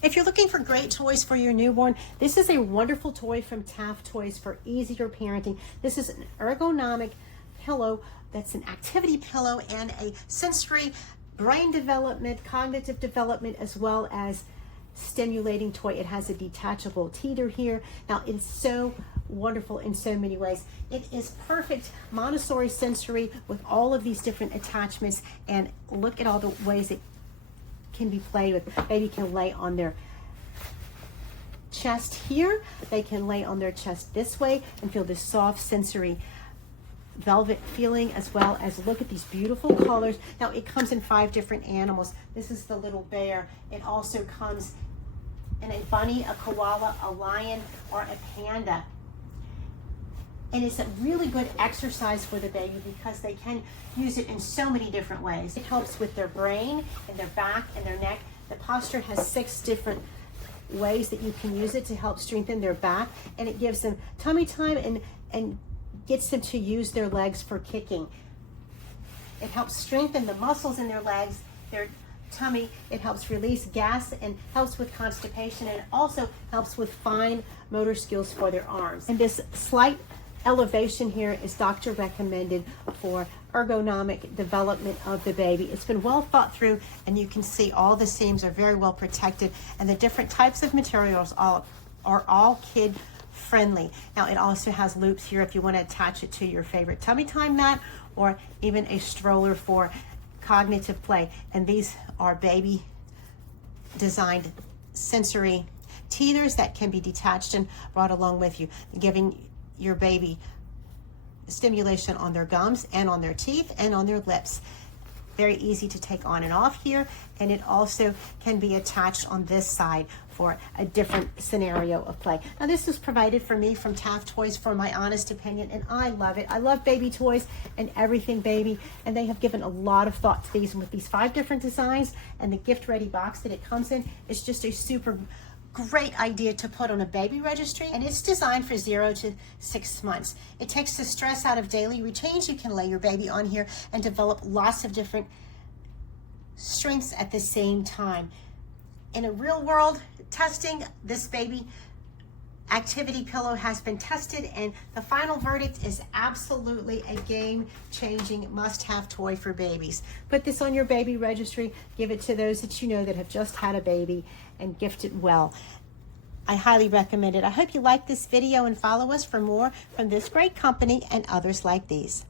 If you're looking for great toys for your newborn, this is a wonderful toy from Taft Toys for easier parenting. This is an ergonomic pillow that's an activity pillow and a sensory brain development, cognitive development, as well as stimulating toy. It has a detachable teeter here. Now, it's so wonderful in so many ways. It is perfect Montessori sensory with all of these different attachments, and look at all the ways it can be played with. Baby can lay on their chest here. They can lay on their chest this way and feel this soft sensory velvet feeling, as well as look at these beautiful colors. Now, it comes in 5 different animals. This is the little bear. It also comes in a bunny, a koala, a lion, or a panda. And it's a really good exercise for the baby because they can use it in so many different ways. It helps with their brain and their back and their neck. The posture has 6 different ways that you can use it to help strengthen their back, and it gives them tummy time and gets them to use their legs for kicking. It helps strengthen the muscles in their legs, their tummy. It helps release gas and helps with constipation, and it also helps with fine motor skills for their arms. And this slight elevation here is doctor recommended for ergonomic development of the baby. It's been well thought through, and you can see all the seams are very well protected, and the different types of materials are all kid friendly. Now, it also has loops here if you want to attach it to your favorite tummy time mat or even a stroller for cognitive play. And these are baby designed sensory teethers that can be detached and brought along with you, giving your baby stimulation on their gums and on their teeth and on their lips. Very easy to take on and off here, and it also can be attached on this side for a different scenario of play. Now, this was provided for me from Taft Toys for my honest opinion, and I love it. I love baby toys and everything baby, and they have given a lot of thought to these. And with these 5 different designs and the gift ready box that it comes in, it's just a super great idea to put on a baby registry, and it's designed for 0 to 6 months. It takes the stress out of daily routines. You can lay your baby on here and develop lots of different strengths at the same time. In a real world testing, this baby activity pillow has been tested, and the final verdict is absolutely a game-changing must-have toy for babies. Put this on your baby registry, give it to those that you know that have just had a baby, and gift it well. I highly recommend it. I hope you like this video and follow us for more from this great company and others like these.